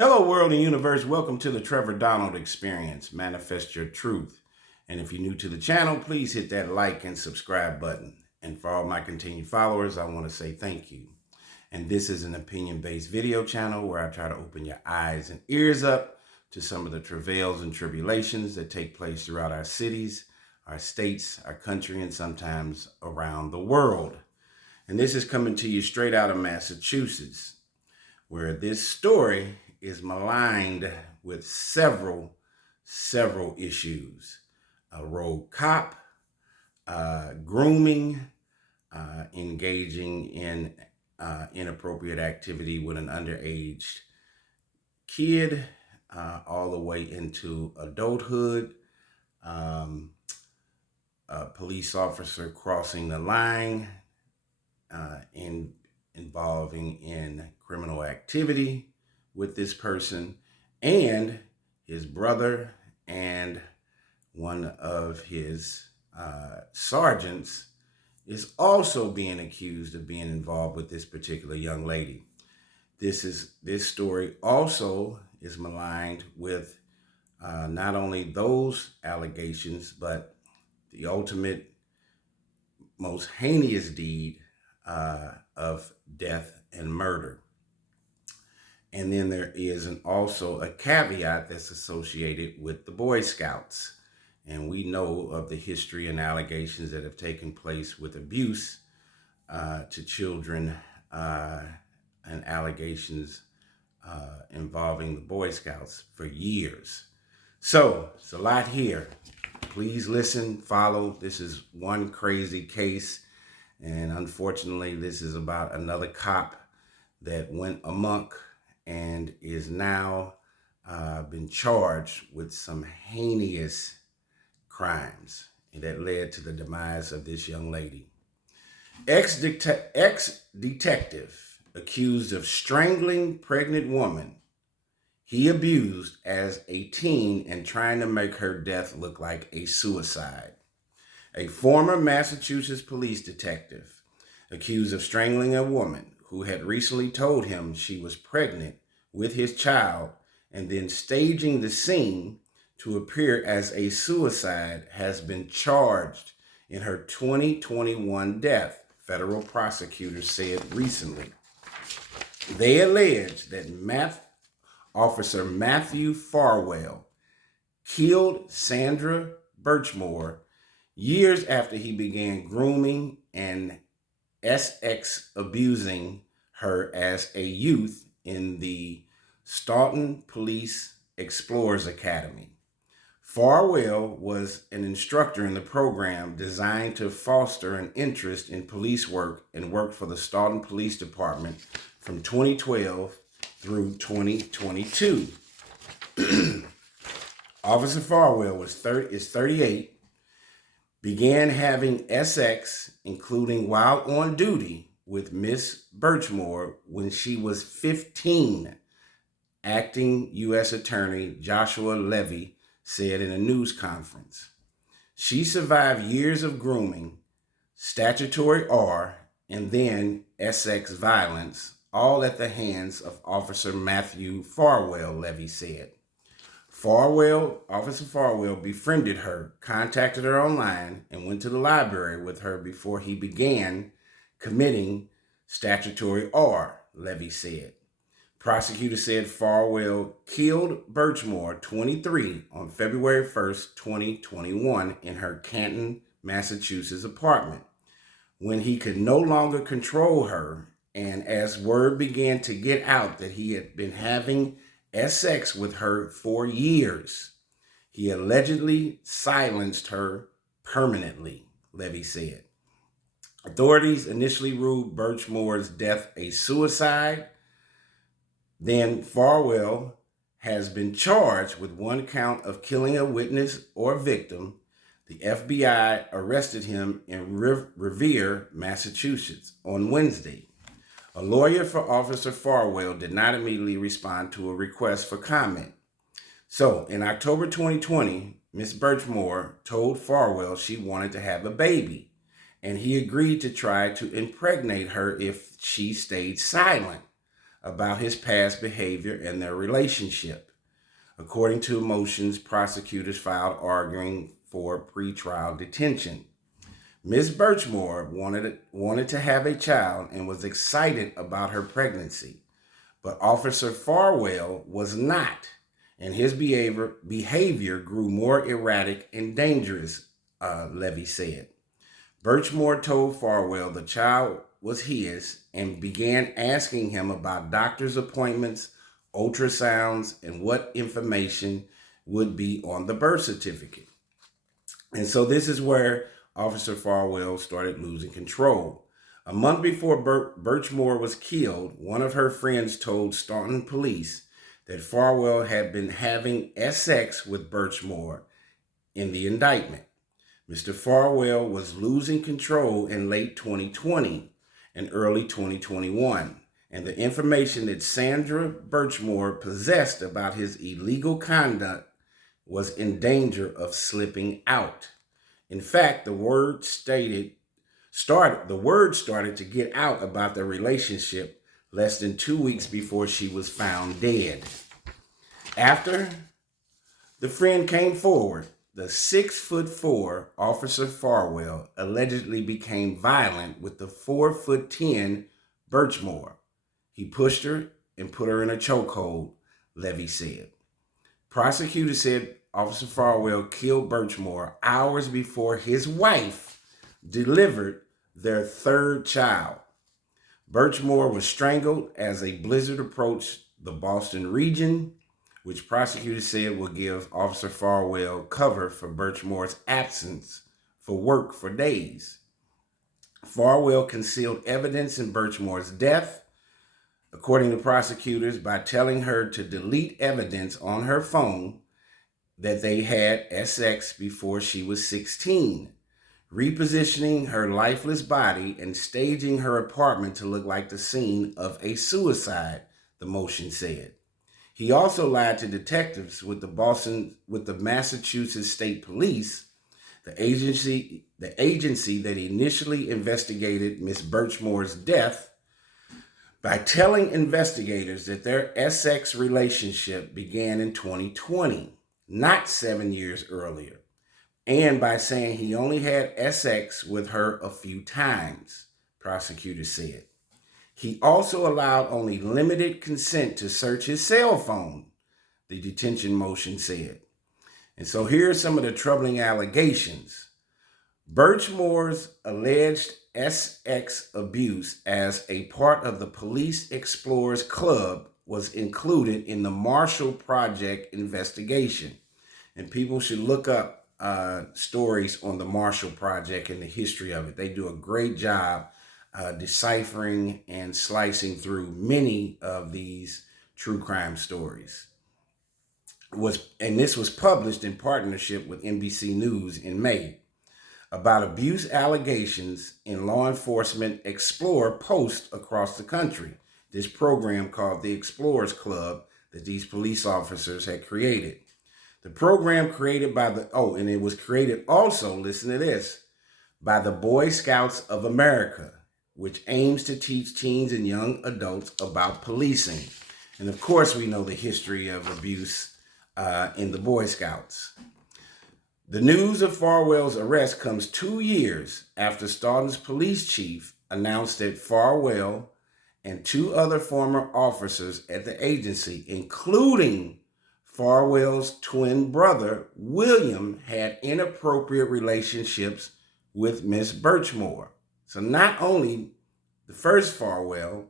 Hello, world and universe. Welcome to the Trevor Donald Experience. Manifest your truth. And if you're new to the channel, please hit that like and subscribe button. And for all my continued followers, I want to say thank you. And this is an opinion-based video channel where I try to open your eyes and ears up to some of the travails and tribulations that take place throughout our cities, our states, our country, and sometimes around the world. And this is coming to you straight out of Massachusetts, where this story is maligned with several issues. A rogue cop, grooming, engaging in inappropriate activity with an underage kid, all the way into adulthood, a police officer crossing the line, involving in criminal activity with this person, and his brother and one of his sergeants is also being accused of being involved with this particular young lady. This story also is maligned with not only those allegations, but the ultimate, most heinous deed of death and murder. And then there is also a caveat that's associated with the Boy Scouts. And we know of the history and allegations that have taken place with abuse to children and allegations involving the Boy Scouts for years. So it's a lot here. Please listen, follow. This is one crazy case. And unfortunately, this is about another cop that went amok and is now been charged with some heinous crimes that led to the demise of this young lady. Ex-detective accused of strangling pregnant woman he abused as a teen and trying to make her death look like a suicide. A former Massachusetts police detective accused of strangling a woman who had recently told him she was pregnant with his child and then staging the scene to appear as a suicide has been charged in her 2021 death, federal prosecutors said recently. They allege that Officer Matthew Farwell killed Sandra Burchmore years after he began grooming and sex abusing her as a youth in the Staunton Police Explorers Academy. Farwell was an instructor in the program designed to foster an interest in police work and worked for the Staunton Police Department from 2012 through 2022. Officer Farwell is 38, began having sex, including while on duty, with Miss Burchmore when she was 15, acting U.S. Attorney Joshua Levy said in a news conference. She survived years of grooming, statutory R, and then sex violence, all at the hands of Officer Matthew Farwell, Levy said. Officer Farwell befriended her, contacted her online, and went to the library with her before he began committing statutory R, Levy said. Prosecutors said Farwell killed Burchmore, 23, on February 1st, 2021 in her Canton, Massachusetts apartment when he could no longer control her, and as word began to get out that he had been having sex with her for years, he allegedly silenced her permanently, Levy said. Authorities initially ruled Burchmore's death a suicide. Then Farwell has been charged with one count of killing a witness or victim. The FBI arrested him in Revere, Massachusetts on Wednesday. A lawyer for Officer Farwell did not immediately respond to a request for comment. So in October 2020, Ms. Burchmore told Farwell she wanted to have a baby, and he agreed to try to impregnate her if she stayed silent. about his past behavior and their relationship. According to motions, prosecutors filed arguing for pretrial detention. Ms. Burchmore wanted to have a child and was excited about her pregnancy, but Officer Farwell was not, and his behavior grew more erratic and dangerous, Levy said. Burchmore told Farwell the child was his and began asking him about doctor's appointments, ultrasounds, and what information would be on the birth certificate. And so this is where Officer Farwell started losing control. A month before Burchmore was killed, one of her friends told Staunton police that Farwell had been having sex with Burchmore in the indictment. Mr. Farwell was losing control in late 2020 and early 2021, and the information that Sandra Burchmore possessed about his illegal conduct was in danger of slipping out. In fact, the word started to get out about their relationship less than 2 weeks before she was found dead. After the friend came forward, the 6'4" Officer Farwell allegedly became violent with the 4'10" Burchmore. He pushed her and put her in a chokehold, Levy said. Prosecutors said Officer Farwell killed Burchmore hours before his wife delivered their third child. Burchmore was strangled as a blizzard approached the Boston region, which prosecutors said will give Officer Farwell cover for Burchmore's absence for work for days. Farwell concealed evidence in Burchmore's death, according to prosecutors, by telling her to delete evidence on her phone that they had sex before she was 16, repositioning her lifeless body and staging her apartment to look like the scene of a suicide, the motion said. He also lied to detectives with the Massachusetts State Police, the agency that initially investigated Ms. Burchmore's death, by telling investigators that their sex relationship began in 2020, not 7 years earlier, and by saying he only had sex with her a few times, prosecutors said. He also allowed only limited consent to search his cell phone, the detention motion said. And so here are some of the troubling allegations. Burchmore's alleged sex abuse as a part of the Police Explorers Club was included in the Marshall Project investigation. And people should look up stories on the Marshall Project and the history of it. They do a great job deciphering and slicing through many of these true crime stories. This was published in partnership with NBC News in May. About abuse allegations in law enforcement explore posts across the country. This program called the Explorers Club that these police officers had created. The program created by and it was created also, listen to this, by the Boy Scouts of America, which aims to teach teens and young adults about policing. And of course, we know the history of abuse in the Boy Scouts. The news of Farwell's arrest comes 2 years after Staunton's police chief announced that Farwell and 2 other former officers at the agency, including Farwell's twin brother, William, had inappropriate relationships with Miss Burchmore. So not only the first Farwell,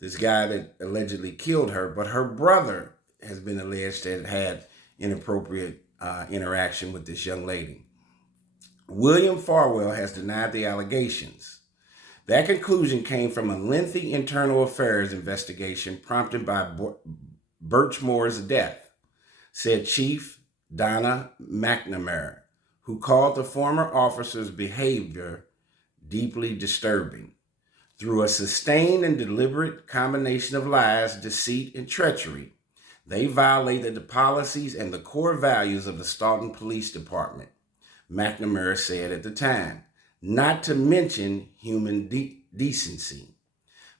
this guy that allegedly killed her, but her brother has been alleged to have had inappropriate interaction with this young lady. William Farwell has denied the allegations. That conclusion came from a lengthy internal affairs investigation prompted by Burchmore's death, said Chief Donna McNamara, who called the former officer's behavior deeply disturbing. Through a sustained and deliberate combination of lies, deceit, and treachery, they violated the policies and the core values of the Staunton Police Department, McNamara said at the time, not to mention human decency.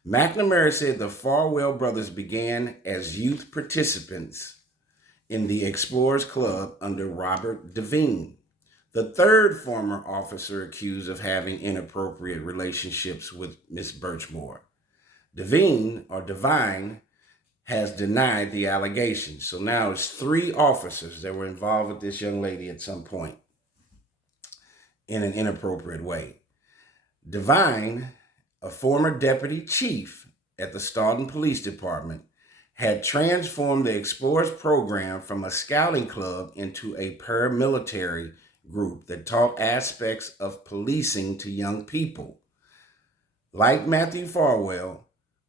McNamara said the Farwell brothers began as youth participants in the Explorers Club under Robert Devine, the third former officer accused of having inappropriate relationships with Miss Burchmore. Devine has denied the allegations. So now it's 3 officers that were involved with this young lady at some point in an inappropriate way. Devine, a former deputy chief at the Staunton Police Department, had transformed the Explorers program from a scouting club into a paramilitary group that taught aspects of policing to young people. Like Matthew Farwell,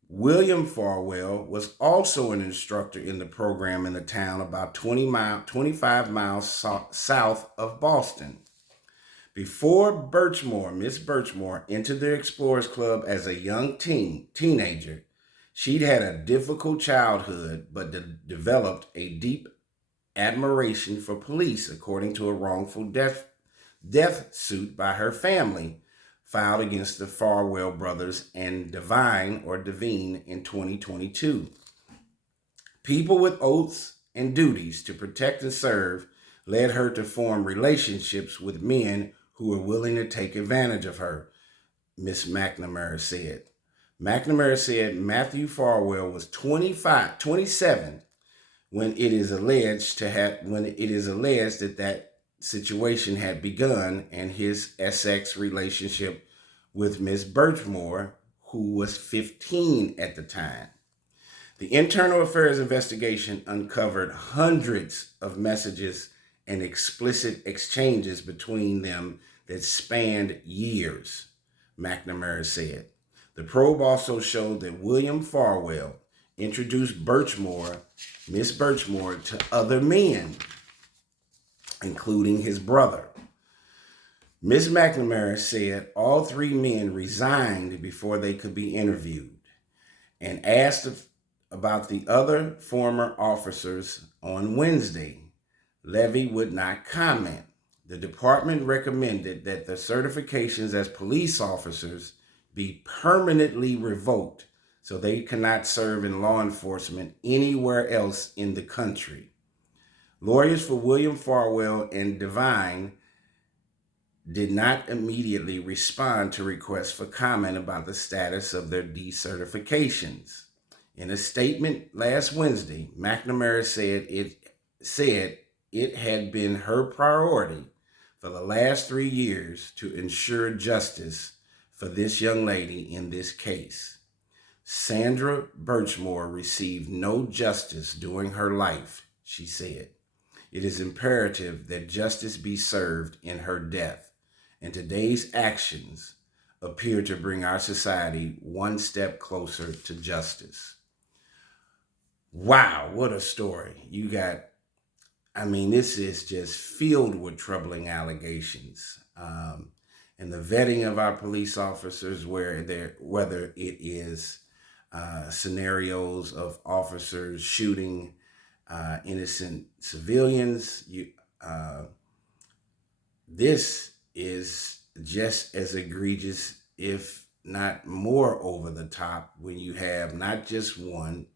William Farwell was also an instructor in the program in the town about 25 miles south of Boston. Before Miss Burchmore, entered the Explorers Club as a young teenager, she'd had a difficult childhood, but developed a deep admiration for police, according to a wrongful death suit by her family filed against the Farwell brothers and Devine in 2022. People with oaths and duties to protect and serve led her to form relationships with men who were willing to take advantage of her, Miss McNamara said. McNamara said Matthew Farwell was 27 when it is alleged that situation had begun, and his sex relationship with Miss Burchmore, who was 15 at the time. The Internal Affairs investigation uncovered hundreds of messages and explicit exchanges between them that spanned years, McNamara said. The probe also showed that William Farwell introduced Miss Burchmore, to other men, including his brother. Miss McNamara said all 3 men resigned before they could be interviewed, and asked about the other former officers on Wednesday. Levy would not comment. The department recommended that the certifications as police officers be permanently revoked so they cannot serve in law enforcement anywhere else in the country. Lawyers for William Farwell and Devine did not immediately respond to requests for comment about the status of their decertifications. In a statement last Wednesday, McNamara said it had been her priority for the last 3 years to ensure justice for this young lady in this case. Sandra Burchmore received no justice during her life, she said. It is imperative that justice be served in her death, and today's actions appear to bring our society one step closer to justice. Wow, what a story. This is just filled with troubling allegations. And the vetting of our police officers, whether it is scenarios of officers shooting innocent civilians, this is just as egregious, if not more over the top, when you have not just 1,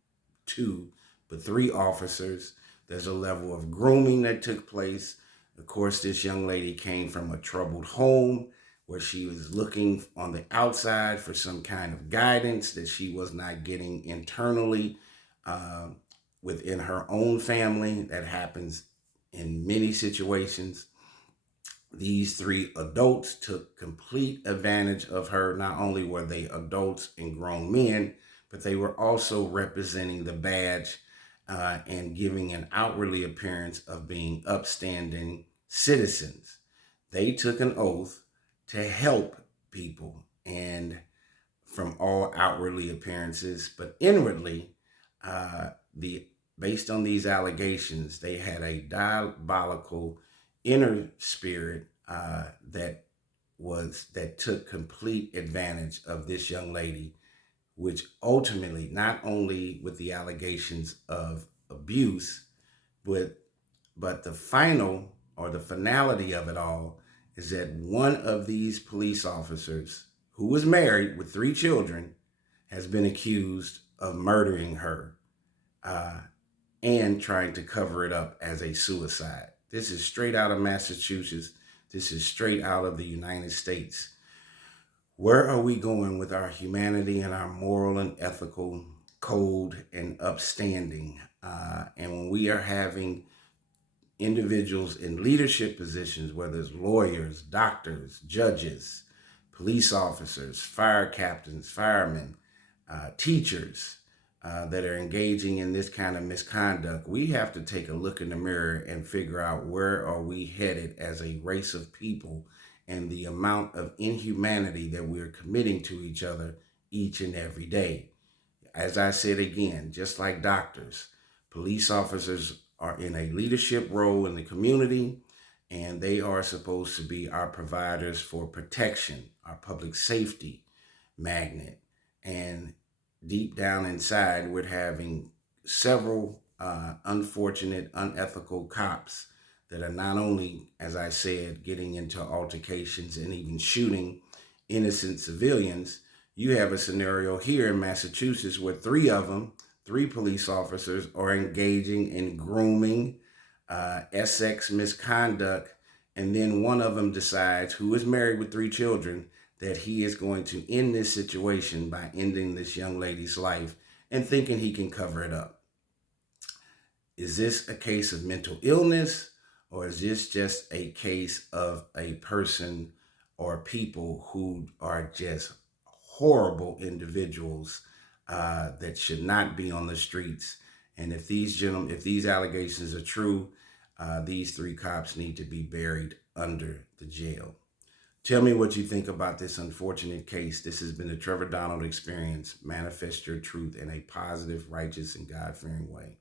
2, but 3 officers. There's a level of grooming that took place. Of course, this young lady came from a troubled home where she was looking on the outside for some kind of guidance that she was not getting internally within her own family. That happens in many situations. These 3 adults took complete advantage of her. Not only were they adults and grown men, but they were also representing the badge and giving an outwardly appearance of being upstanding citizens. They took an oath to help people, and from all outwardly appearances, but inwardly, based on these allegations, they had a diabolical inner spirit that took complete advantage of this young lady, which ultimately, not only with the allegations of abuse, but the finality of it all is that one of these police officers, who was married with 3 children, has been accused of murdering her uh, and trying to cover it up as a suicide. This is straight out of Massachusetts. This is straight out of the United States. Where are we going with our humanity and our moral and ethical code and upstanding? And when we are having individuals in leadership positions, whether it's lawyers, doctors, judges, police officers, fire captains, firemen, teachers that are engaging in this kind of misconduct, we have to take a look in the mirror and figure out where are we headed as a race of people and the amount of inhumanity that we're committing to each other each and every day. As I said again, just like doctors, police officers are in a leadership role in the community, and they are supposed to be our providers for protection, our public safety magnet. And deep down inside, we're having several unfortunate, unethical cops that are not only, as I said, getting into altercations and even shooting innocent civilians. You have a scenario here in Massachusetts where three police officers, are engaging in grooming, sex misconduct, and then one of them decides, who is married with 3 children, that he is going to end this situation by ending this young lady's life and thinking he can cover it up. Is this a case of mental illness, or is this just a case of a person or people who are just horrible individuals that should not be on the streets? And if these allegations are true, these 3 cops need to be buried under the jail. Tell me what you think about this unfortunate case. This has been the Trevor Donald Experience. Manifest your truth in a positive, righteous, and God-fearing way.